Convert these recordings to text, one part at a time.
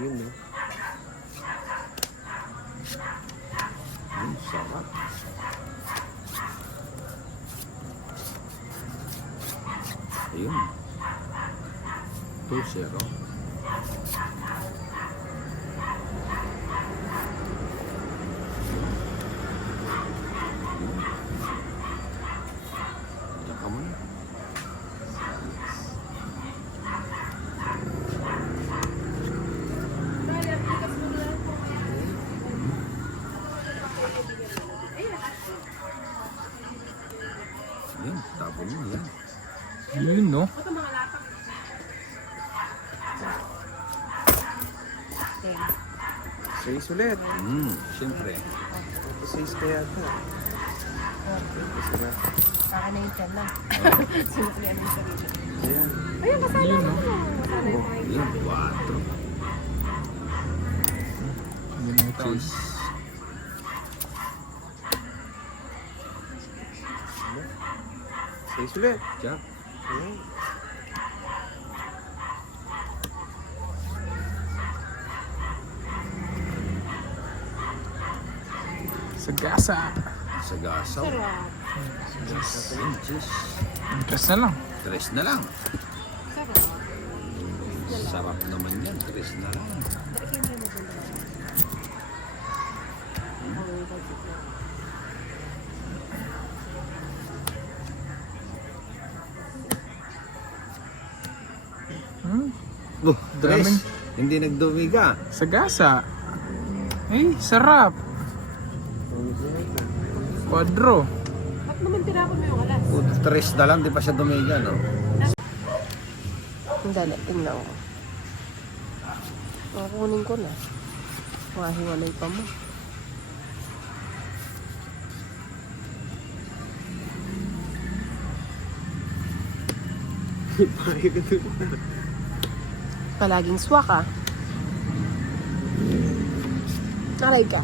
Yun, no? Sarap. Ayun. 2-0. Diyan ka muna. Yan, tapon mo yan. Yun, no? Says ulit. Siyempre. 6 kaya ito. Kasi na. Saka na yung 10 lang. Sinuklian mo yung sarili. Ayan. Ayun, masala Yun, na no? mo. Masala yung mga Yan, 4. Yun ang ito. Cheese. Says ulit. Jack. Ayan. Sagasa. Sa gasaw. sarap. Ayun, cheese. Interest na lang. 3 na lang. Sarap. Sarap naman yan. 3 na lang. Bakit hindi mo maganda? Ang budget na. Oh, Daming- 3. Hindi nagdumi ka. Sagasa. Eh, sarap. Quadro. Ba't naman tinapon mo yung alas? Oh, 3 na lang. Di pa siya dumiga, no? Ang dali, tingnan ko. Kukunin ko na. Mahiwalay pa mo. Pahay ka dun. Palaging swak ah. Nakalive ka?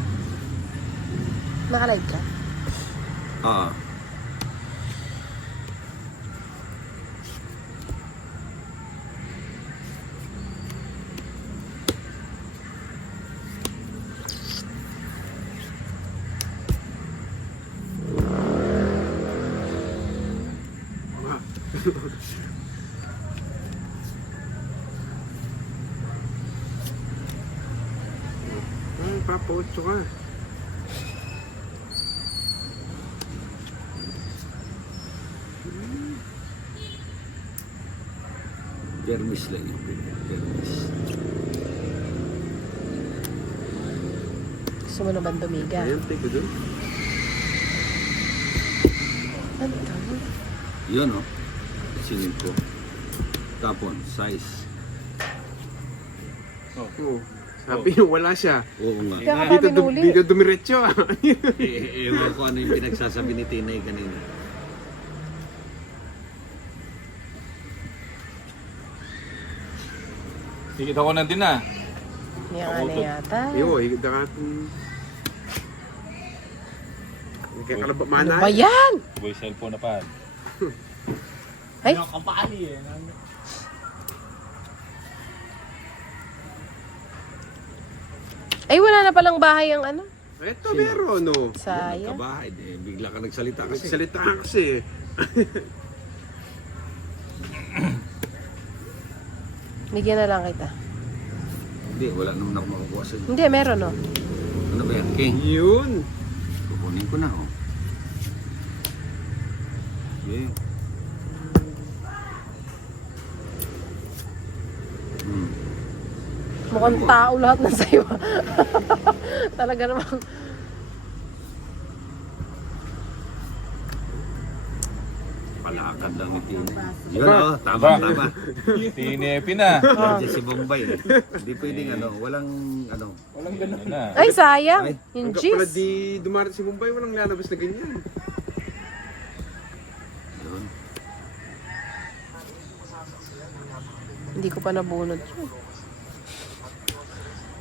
Nakalive ka? Ah. Papa, 8 ka. Permis lang yung permis. Gusto mo naman dumiga? Ayan, take ko dun. Ano tama? Yun, oh. Sinin ko. Tapon, size. Oo. Sabi niyo, wala siya. Oo nga. Kaya ka pa pinuli. Dito dumiretso ah. Ewan ko ano yung pinagsasabi ni Tinay kanina. Higit ako na din ah. Yan ka na yata. Iyo, higit na ka. Nagkakalaba Ano mana. ba yan? Boy, cellphone na pa. Ay, Kapali eh. ay wala na palang bahay ang ano. Ito meron, no. Sayang. Kabahay, bigla ka nagsalita kasi. Salita ka kasi. Bigyan na lang kita. Hindi, wala naman ako makukuha sa'yo. Hindi, meron oh. Ano ba yan, King? Yun. Kukunin ko na, oh. Okay. Mukhang tao lahat na sa'yo. Talaga namang. Palakad lang ni Tinay. Yun, oh. Tama. Tinepi na. Nandiyan si Bombay. Hindi pwedeng walang Walang ganun na. Ay, sayang. Ay, Yung Hanggang pala cheese. di dumarat si Mumbai, walang lalabas na ganyan. Yun. Hindi ko pa nabunod yun.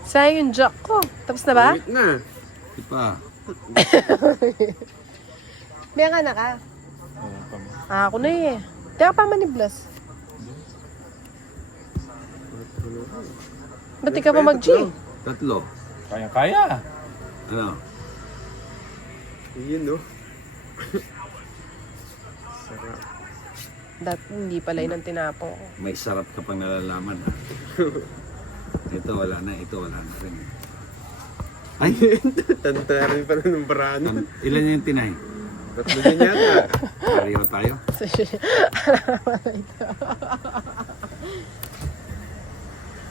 Sayang yung jack ko. Tapos na ba? Ulit na. Di pa. Biyan ka na ka. Ako na eh. Teka pa maniblas. Ba't di ka pa mag-G? Tatlo. Kaya-kaya. Ano? Yun, no? Sarap. Hindi pala yun ang tinapong ko. May sarap ka pang nalalaman ha. Ito wala na, ito wala na rin. Ay! Tanta rin pala ng baraan. Ilan yung tinay? Tatlo din yata. Pareho tayo.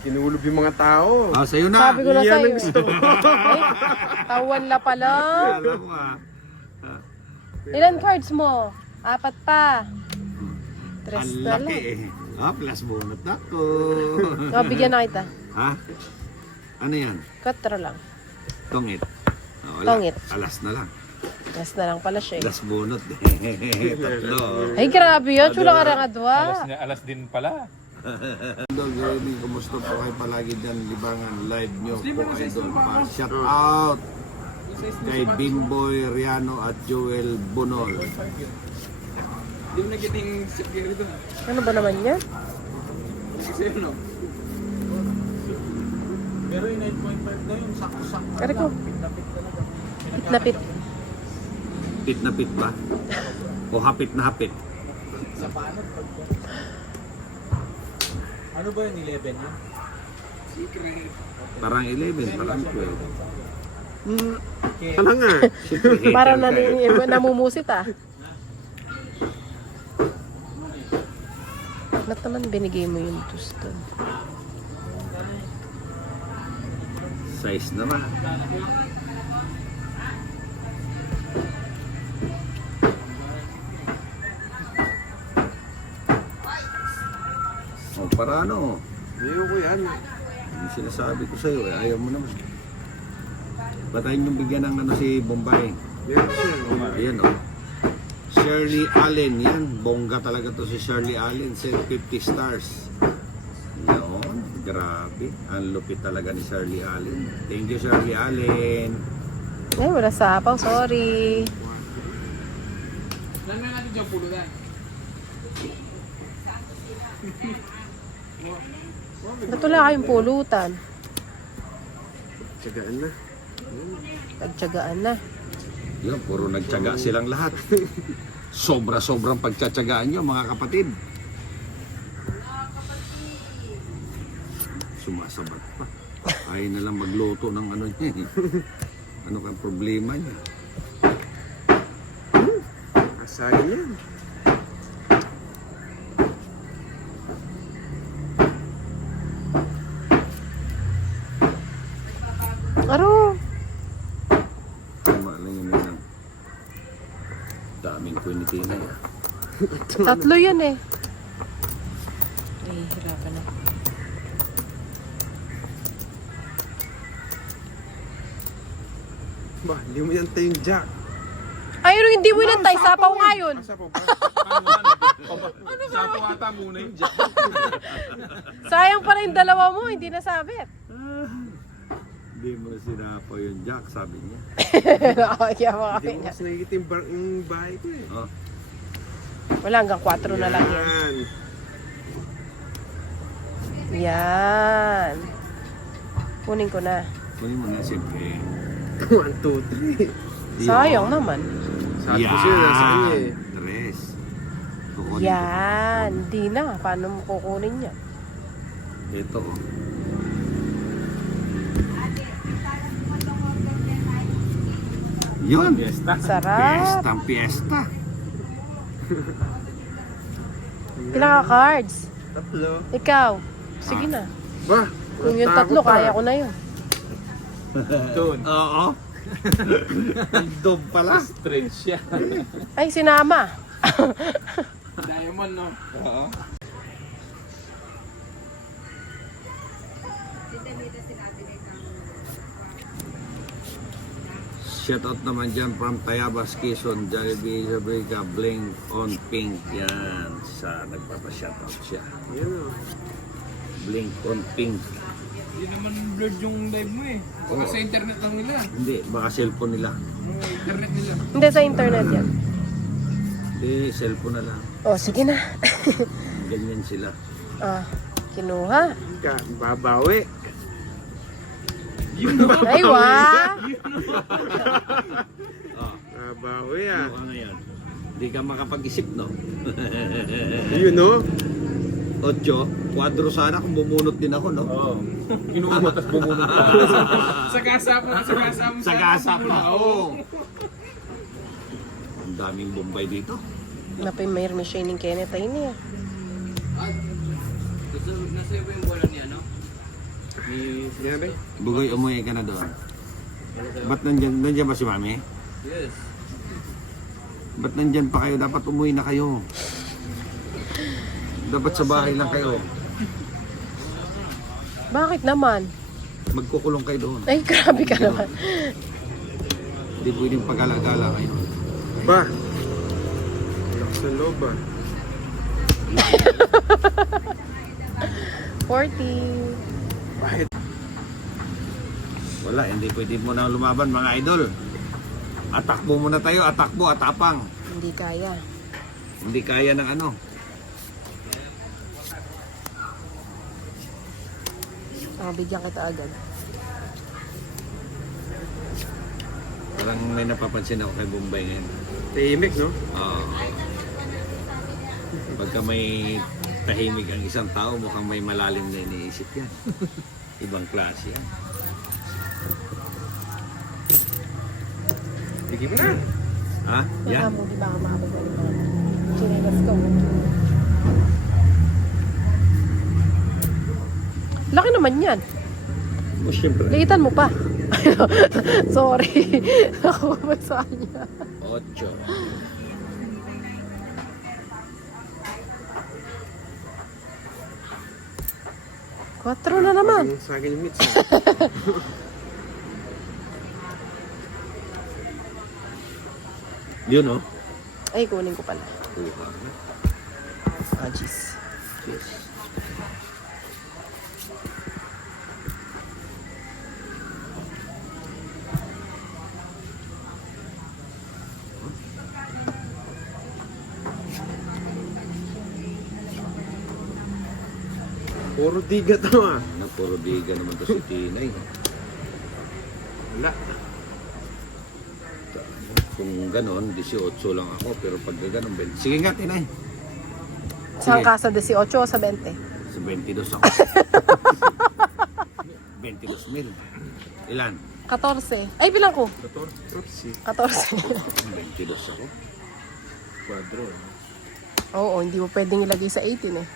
Kinulog yung mga tao. Ah, sa'yo na! Sabi ko na Iyan sa'yo. ang gusto ko. Ay, tawan la pala. Alam mo ah. Ilan cards mo? 4 pa. 3 Ang na laki lang. eh. Ah, plus bonus na ko. Bigyan na kita. Ha? Ano yan? 4 lang. Tongit. Oh, wala. Tongit. Alas na lang. Yes na lang pala siya. Alas bunot eh. Tatlo. Ay, grabe yun. Chula ka rin adwa. Alas din pala. Idol, Jeremy, kumusta po kayo palagi dyan? Libangan, live nyo po, Idol. Shout out kay Bimboy Riano at Joel Bonol. Hindi mo nagiting security doon. Ano ba naman yan? Kasi ano? Pero yung 9.5 na yung sakto-sakto. Kari ko. Pit na pit. Pit na pit ba? O hapit na hapit? Sa paano? Ano ba yung 11 yun? Secret. Parang 11, parang 12. Ano nga? Siyempre, hater Parang ka eh. namumusit ah. Ba't naman binigay mo yung gusto? Size naman. O para ano? Ayaw ko yan. Yung sinasabi ko sa'yo, eh, ayaw mo naman. Batayin yung bigyan ng ano si Bombay. Yan siya. Ayan o. Shirley Allen, yan. Bongga talaga to si Shirley Allen. 50 stars. Yun, grabe. Ang lupit talaga ni Shirley Allen. Thank you, Shirley Allen. Ay, wala sapaw. Sorry. Saan na natin dyan pulutan? Ba't wala kayong pulutan? Tsagaan na. Nagtyagaan na. Yun, puro nagtyaga silang lahat. Sobra-sobrang pagtsatsagaan nyo, mga kapatid. Sumasabat pa. Ayaw na lang magluto ng ano niya. Ano kang problema niya? Asahin yan. Aro. Tama lang yun lang. Daming kwinitinay ah. 3 yan eh. Ay, hirapan na. Ba, hindi mo yan tayong jack. Ay, hindi mo inantay. Sapaw nga yun. Sapaw ba? Sapo ata muna yung jack. Sayang pala yung dalawa mo. Hindi nasabit. Hindi mo sinapo yung jack, sabi niya. Nakakaya mga Hindi mo kanya. kasi nakikita yung bahay ko eh. Oh, Wala, hanggang 4 na lang yan. Yan. Yan. Kunin ko na. kunin mo na siyempre. 1, 2, 3. Sayang naman. Sabi ko sa'yo, nasa kanya eh. Tres. Kukunin ko. Yan. Di na. Paano mo kukunin yan? Ito oh. Yun. Sarap. Fiesta. Pila ka cards? Tatlo. Ikaw. Sige na. Ba? Kung yung takot 3, pa. kaya ko na yun. Doon. Oo. Dob pala. Straight siya. Ay, sinama. Diamond, no? Oo. Shoutout naman dyan from Tayabas, Quezon, Jollibee, Sabrica, Blink on Pink. Yan, sa nagpapa-shoutout siya. Yan o. Blink on Pink. Hindi naman blurred yung live mo eh. Baka Oo. sa internet lang nila. Hindi, baka cellphone nila. Yung internet nila. Hindi, sa internet yan. Hindi, cellphone na lang. Oh, sige na. Ganyan sila. Ah, Kinuha. Babawi. Ay, wow! Babawi ah. Ano ka ngayon? Hindi ka makapag-isip, no? Yun no? 8, kwadro sana kung bumunot din ako, no? Oo. Kinuha mo, tapos bumunod pa. Sagasa pa, oo. Ang daming Bombay dito. Napay may shining Kenneth ay niya. Yan ba? Bugoy, umuwi ka na doon. Ba't nandyan ba si Mami? Yes. Ba't nandyan pa kayo? Dapat umuwi na kayo. Dapat sa bahay lang kayo. Bakit naman? Magkukulong kayo doon. Ay, grabe ka naman. Hindi pwedeng pag-alagala kayo. Ba? Lakas ng loob ah. 40. Bakit? Wala, hindi pwede mo na lumaban mga idol. Atakbo muna tayo, atakbo, atapang. Hindi kaya. Hindi kaya ng ano. Bigyan kita agad. Parang may napapansin ako kay Bombay ngayon. Tahimik no? Pagka may tahimik ang isang tao, mukhang may malalim na iniisip yan. Ibang klase yan. Sige mo na. Ha? Yan? Mo, di ba ka makapagawin pa? Chinelas ko. Laki naman yan. O, siyempre. Liitan mo pa. Sorry. Ako ba sa kanya? 8. 4 na naman. Yung sa akin yung meats. Yun, oh. Ay, kunin ko pala. Kuha. Jeez. Yes. Puro diga to ah. Puro diga naman to si Tinay. Wala. Kung ganon, 18 lang ako. Pero pag ganon, 20. Sige nga, Tinay. Saan ka sa 18 o sa 20? Sa 22 ako. 22 mil. Ilan? 14. Ay, bilang ko. 14. 14. 22 ako. Quadro. Oo, hindi mo pwedeng ilagay sa 18 eh.